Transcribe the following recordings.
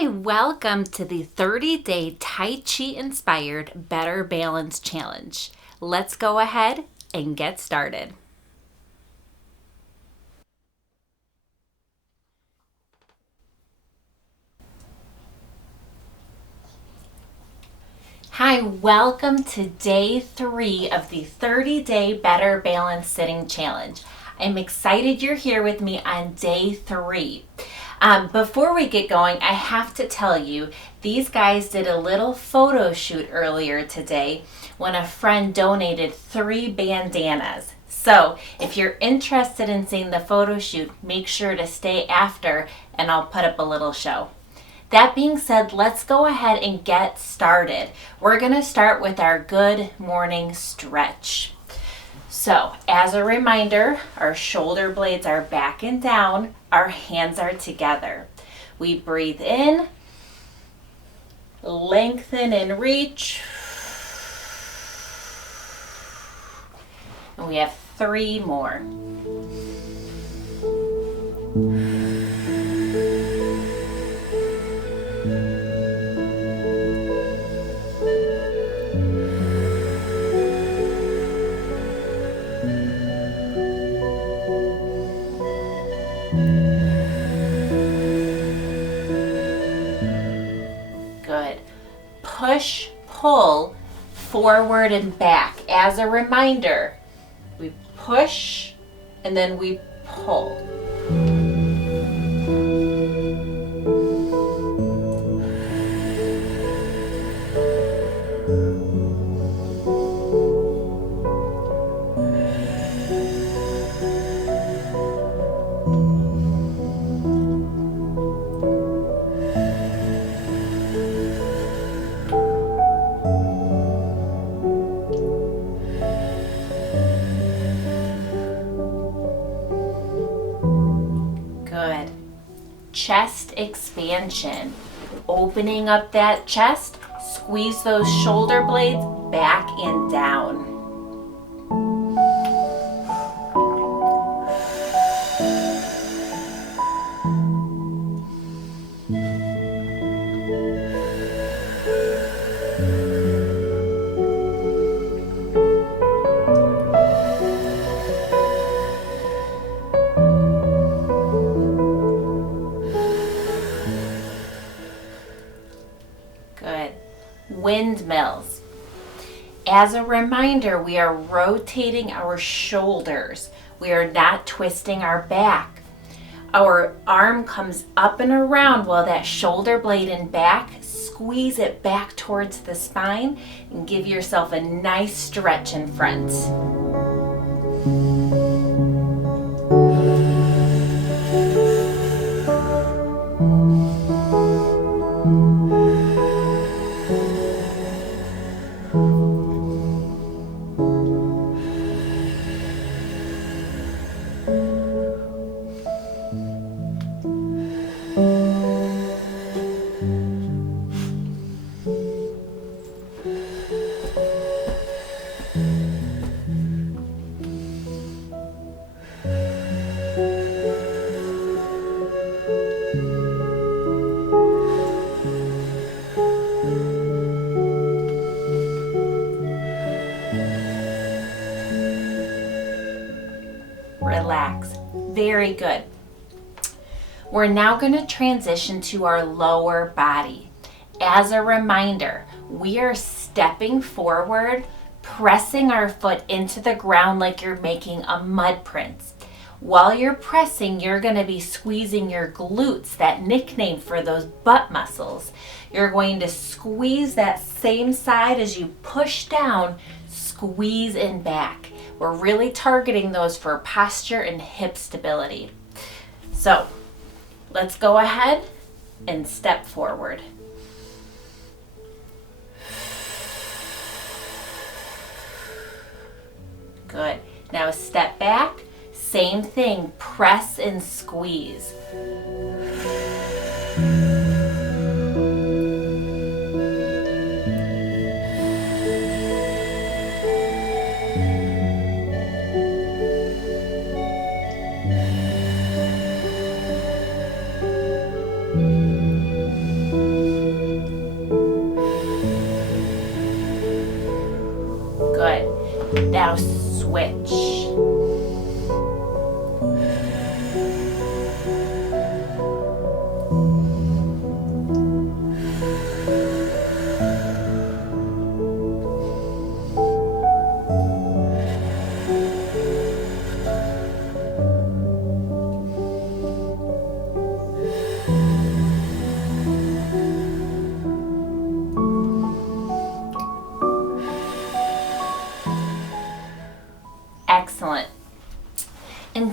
Hi, welcome to the 30-day Tai-Chi Inspired Better Balance Challenge. Let's go ahead and get started. Hi, welcome to day 3 of the 30-day Better Balance Sitting Challenge. I'm excited you're here with me on day 3. Before we get going, I have to tell you, these guys did a little photo shoot earlier today when a friend donated 3 bandanas. So if you're interested in seeing the photo shoot, make sure to stay after and I'll put up a little show. That being said, let's go ahead and get started. We're going to start with our good morning stretch. So, as a reminder, our shoulder blades are back and down, our hands are together. We breathe in, lengthen and reach. And we have 3 more. Good. Push, pull, forward and back. As a reminder, we push and then we pull. Good. Chest expansion. Opening up that chest, squeeze those shoulder blades back and down. Good. Windmills. As a reminder, we are rotating our shoulders. We are not twisting our back. Our arm comes up and around while that shoulder blade and back, squeeze it back towards the spine and give yourself a nice stretch in front. Relax. Very good. We're now going to transition to our lower body. As a reminder, we are stepping forward, pressing our foot into the ground like you're making a mud print. While you're pressing, you're going to be squeezing your glutes, that nickname for those butt muscles. You're going to squeeze that same side as you push down, squeeze in back. We're really targeting those for posture and hip stability. So, let's go ahead and step forward. Good. Now step back. Same thing. Press and squeeze.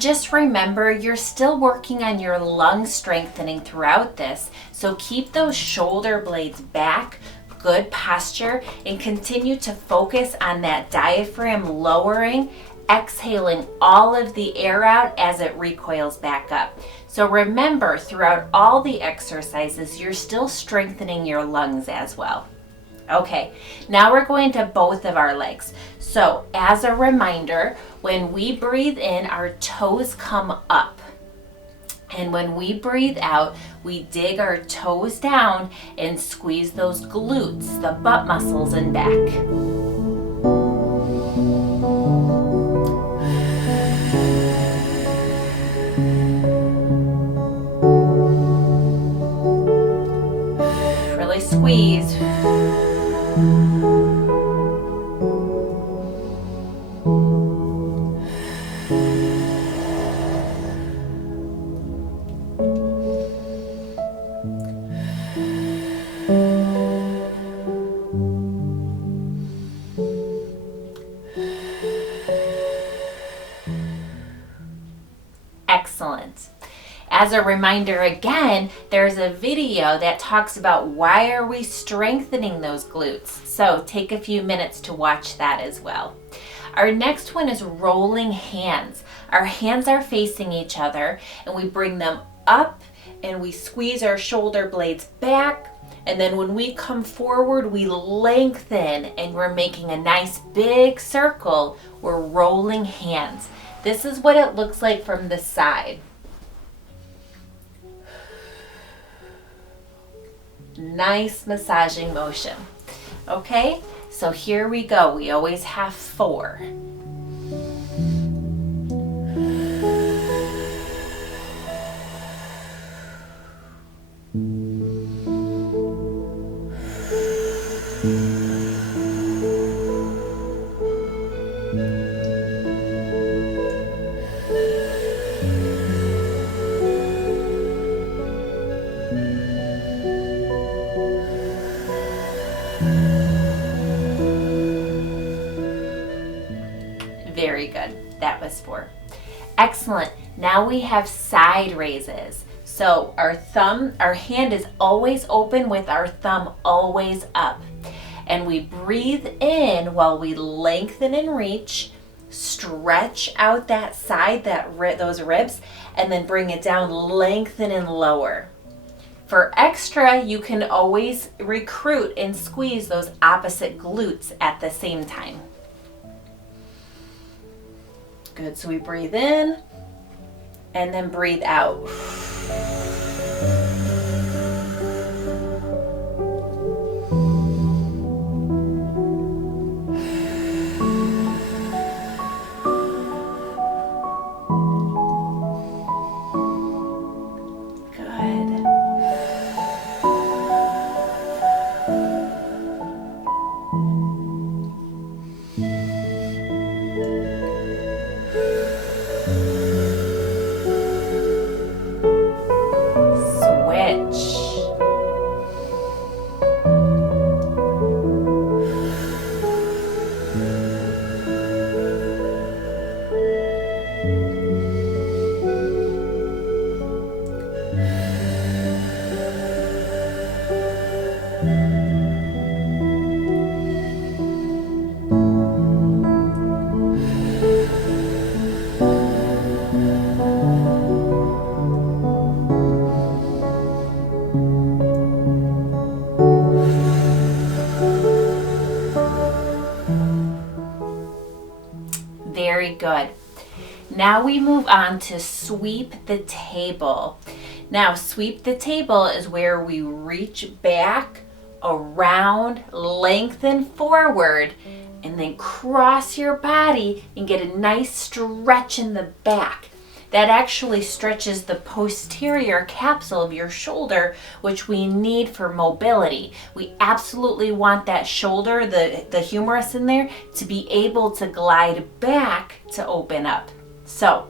just remember, you're still working on your lung strengthening throughout this, so keep those shoulder blades back, good posture, and continue to focus on that diaphragm lowering, exhaling all of the air out as it recoils back up. So remember, throughout all the exercises, you're still strengthening your lungs as well. Okay, now we're going to both of our legs. So as a reminder, when we breathe in, our toes come up. And when we breathe out, we dig our toes down and squeeze those glutes, the butt muscles, and back. Really squeeze. Excellent. As a reminder again, there's a video that talks about why are we strengthening those glutes. So take a few minutes to watch that as well. Our next one is rolling hands. Our hands are facing each other and we bring them up and we squeeze our shoulder blades back. And then when we come forward, we lengthen and we're making a nice big circle. We're rolling hands. This is what it looks like from the side. Nice massaging motion. Okay, so here we go. We always have 4. Very good. That was 4. Excellent. Now we have side raises. So our hand is always open with our thumb always up. And we breathe in while we lengthen and reach, stretch out that side, those ribs, and then bring it down, lengthen and lower. For extra, you can always recruit and squeeze those opposite glutes at the same time. Good, so we breathe in and then breathe out. Very good. Now we move on to sweep the table. Now sweep the table is where we reach back, around, lengthen forward, and then cross your body and get a nice stretch in the back. That actually stretches the posterior capsule of your shoulder, which we need for mobility. We absolutely want that shoulder, the humerus in there, to be able to glide back to open up. So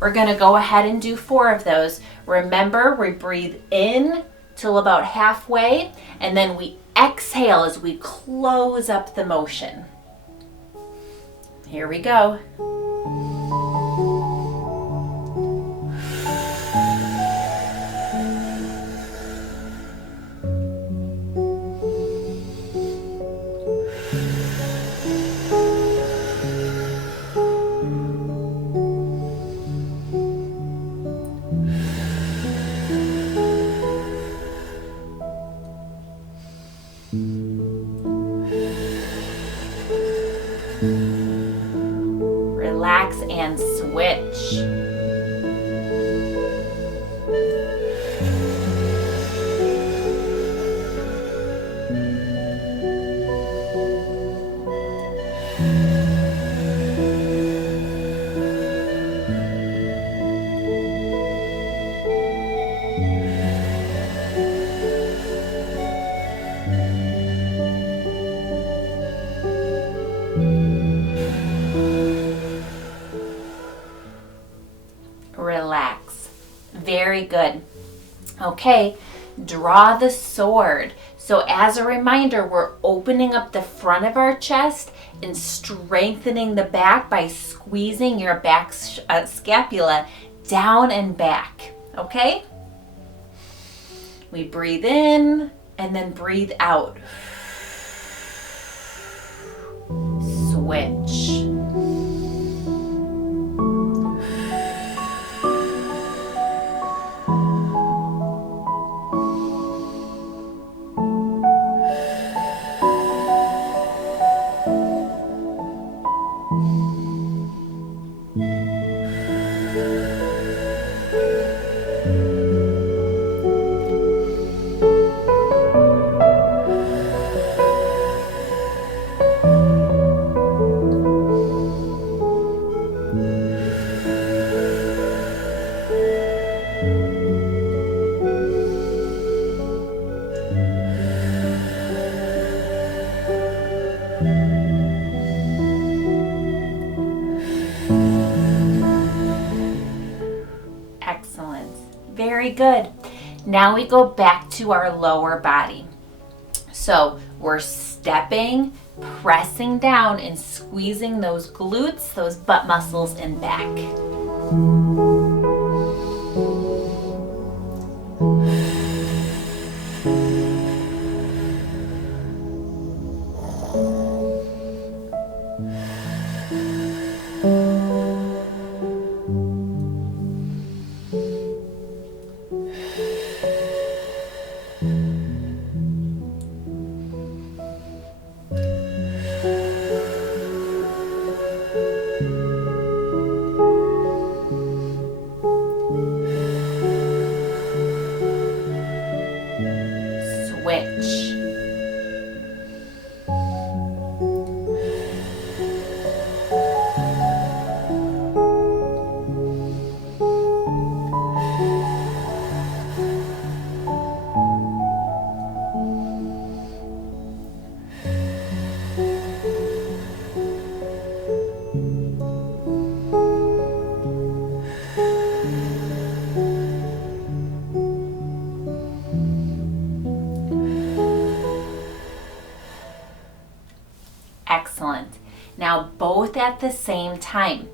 we're gonna go ahead and do 4 of those. Remember, we breathe in till about halfway, and then we exhale as we close up the motion. Here we go. Switch. Relax. Very good. Okay, draw the sword. So as a reminder, we're opening up the front of our chest and strengthening the back by squeezing your back scapula down and back. Okay? We breathe in and then breathe out. Switch. Excellent. Very good. Now we go back to our lower body. So we're stepping, pressing down, and squeezing those glutes, those butt muscles, and back. Switch. Excellent. Now both at the same time.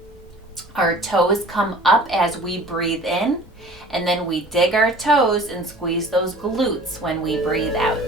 Our toes come up as we breathe in, and then we dig our toes and squeeze those glutes when we breathe out.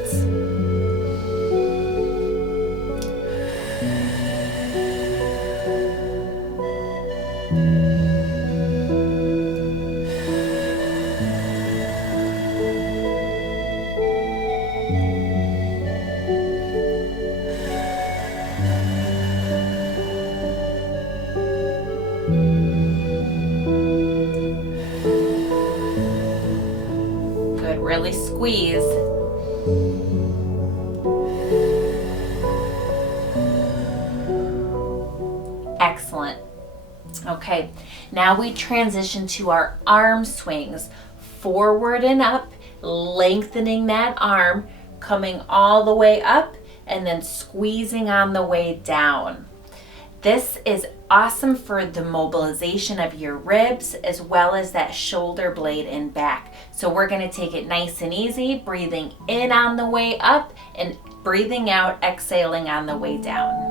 Really squeeze. Excellent. Okay, now we transition to our arm swings. Forward and up, lengthening that arm, coming all the way up, and then squeezing on the way down. This is awesome for the mobilization of your ribs as well as that shoulder blade and back. So we're going to take it nice and easy, breathing in on the way up and breathing out, exhaling on the way down.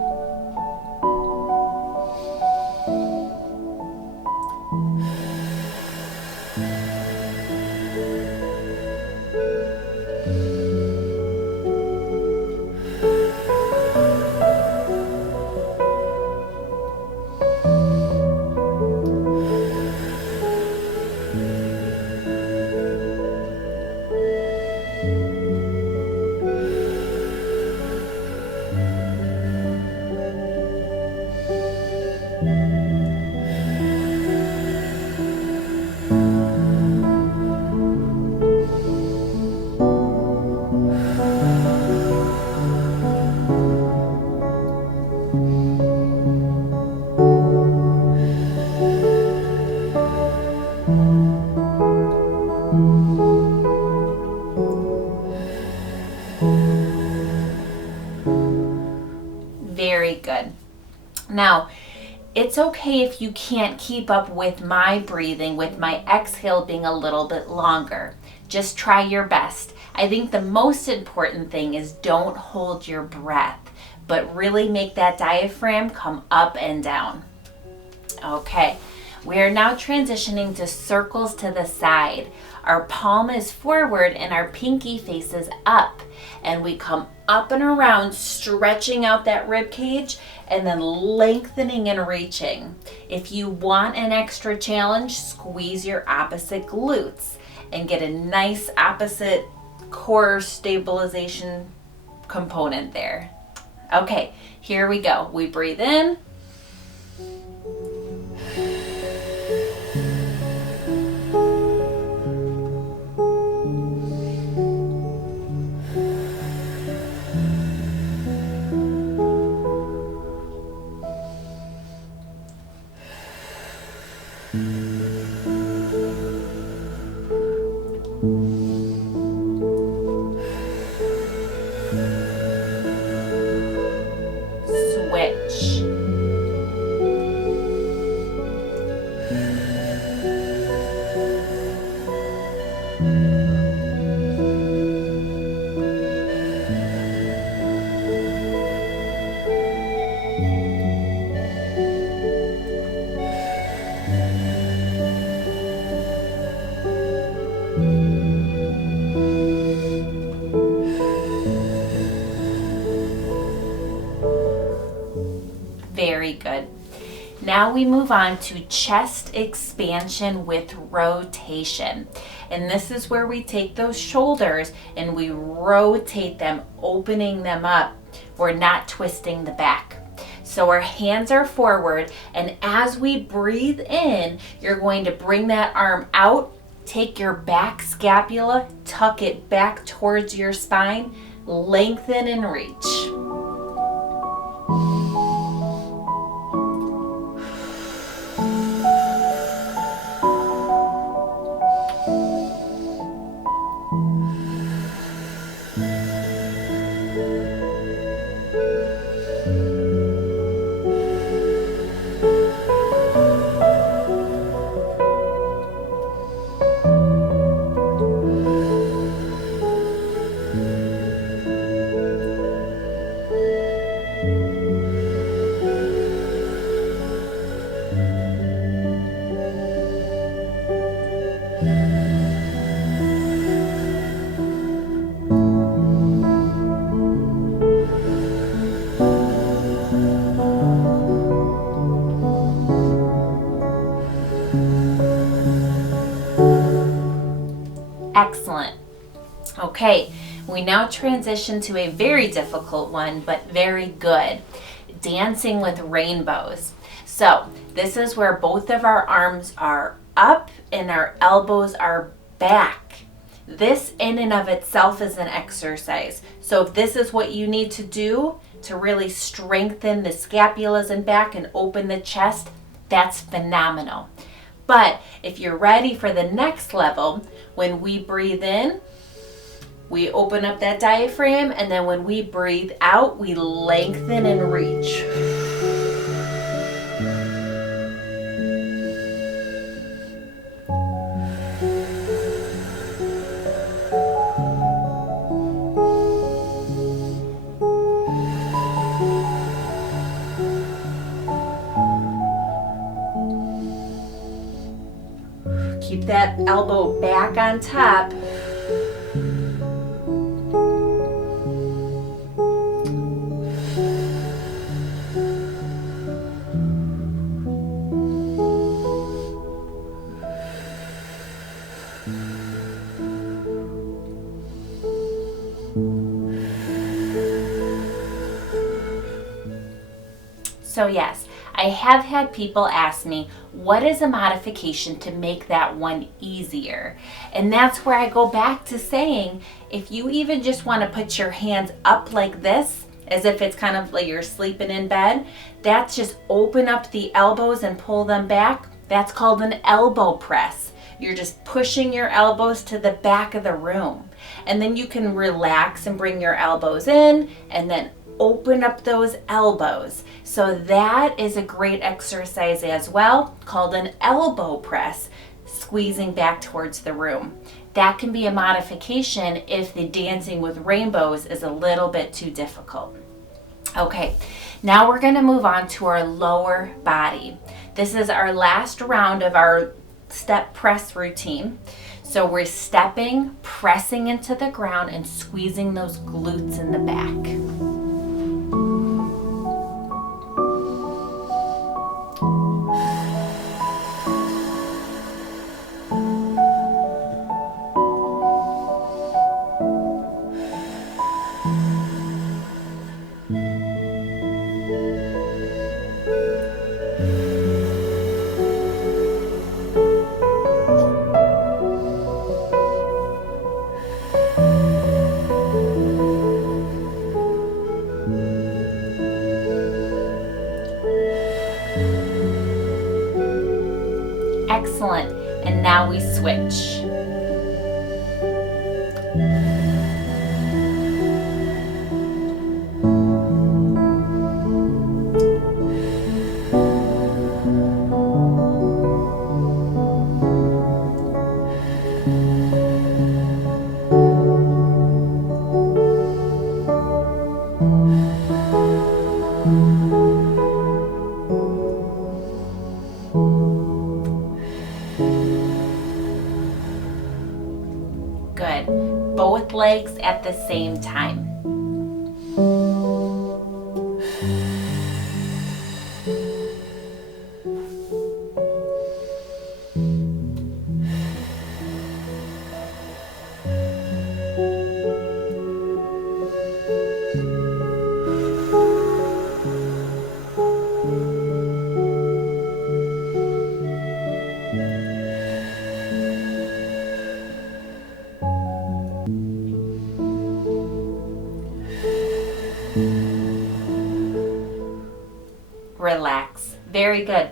Now, it's okay if you can't keep up with my breathing, with my exhale being a little bit longer. Just try your best. I think the most important thing is don't hold your breath, but really make that diaphragm come up and down. Okay, we are now transitioning to circles to the side. Our palm is forward and our pinky faces up. And we come up and around, stretching out that rib cage and then lengthening and reaching. If you want an extra challenge, squeeze your opposite glutes and get a nice opposite core stabilization component there. Okay, here we go. We breathe in. Switch. Very good. Now we move on to chest expansion with rotation. And this is where we take those shoulders and we rotate them, opening them up. We're not twisting the back. So our hands are forward, and as we breathe in, you're going to bring that arm out, take your back scapula, tuck it back towards your spine, lengthen and reach. Excellent. Okay, we now transition to a very difficult one, but very good. Dancing with rainbows. So this is where both of our arms are up and our elbows are back. This in and of itself is an exercise. So if this is what you need to do to really strengthen the scapulas and back and open the chest, that's phenomenal. But if you're ready for the next level, when we breathe in, we open up that diaphragm, and then when we breathe out, we lengthen and reach. Keep that elbow back on top. So yes, I have had people ask me, what is a modification to make that one easier? And that's where I go back to saying, if you even just want to put your hands up like this, as if it's kind of like you're sleeping in bed, that's just open up the elbows and pull them back. That's called an elbow press. You're just pushing your elbows to the back of the room. And then you can relax and bring your elbows in and then open up those elbows. So that is a great exercise as well, called an elbow press, squeezing back towards the room. That can be a modification if the dancing with rainbows is a little bit too difficult. Okay, now we're going to move on to our lower body. This is our last round of our step press routine. So we're stepping, pressing into the ground, and squeezing those glutes in the back. Excellent. And now we switch. Good. Both legs at the same time. Relax. Very good.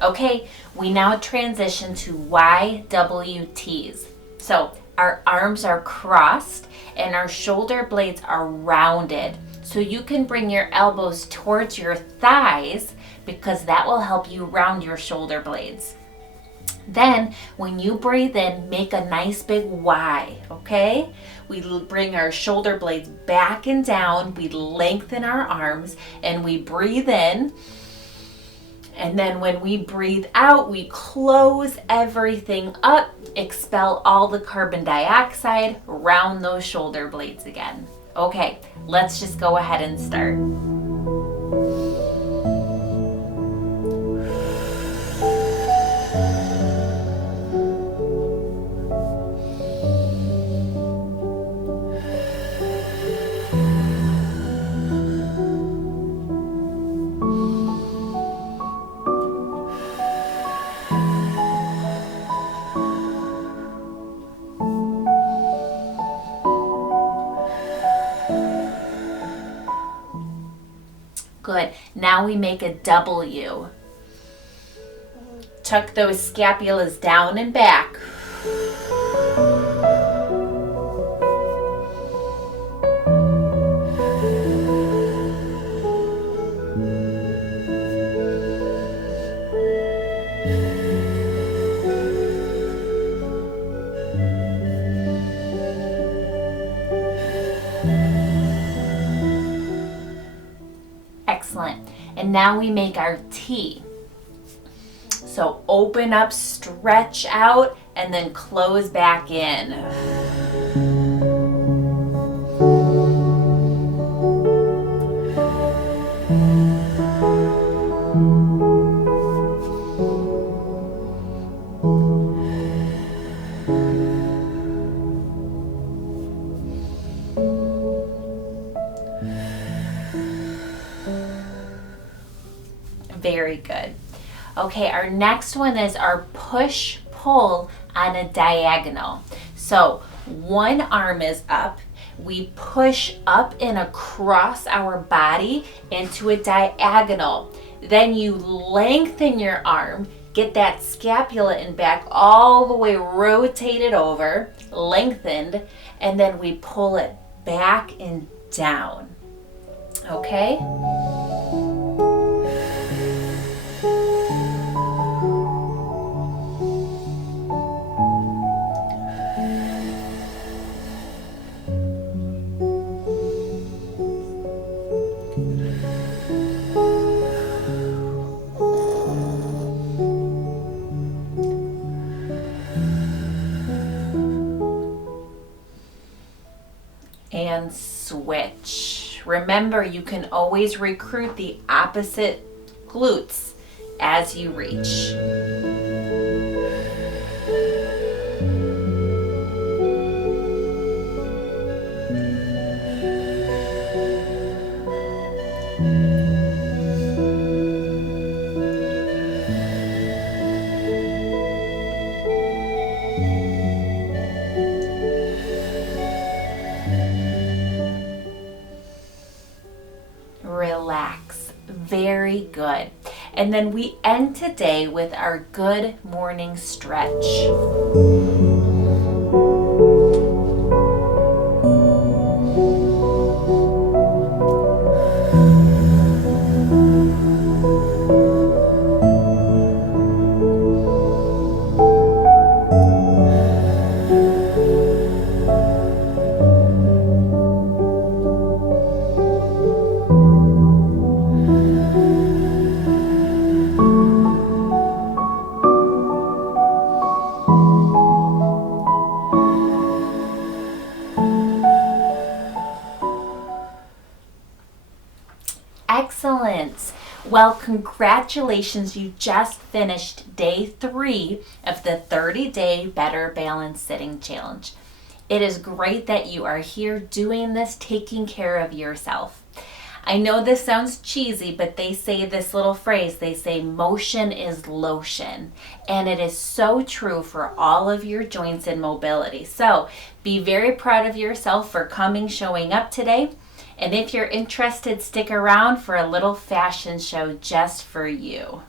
Okay, we now transition to YWTs. So our arms are crossed and our shoulder blades are rounded. So you can bring your elbows towards your thighs because that will help you round your shoulder blades. Then when you breathe in, make a nice big Y, okay? We bring our shoulder blades back and down, we lengthen our arms, and we breathe in. And then when we breathe out, we close everything up, expel all the carbon dioxide, round those shoulder blades again. Okay, let's just go ahead and start. Good. Now we make a W. Tuck those scapulas down and back. Excellent. And now we make our T. So open up, stretch out, and then close back in. Very good. Okay, our next one is our push-pull on a diagonal. So one arm is up. We push up and across our body into a diagonal. Then you lengthen your arm, get that scapula and back all the way rotated over, lengthened, and then we pull it back and down. Okay? And switch. Remember, you can always recruit the opposite glutes as you reach. Relax. Very good. And then we end today with our good morning stretch. Excellent. Well, congratulations. You just finished day 3 of the 30-day Better Balance Sitting Challenge. It is great that you are here doing this, taking care of yourself. I know this sounds cheesy, but they say this little phrase, they say motion is lotion. And it is so true for all of your joints and mobility. So be very proud of yourself for showing up today. And if you're interested, stick around for a little fashion show just for you.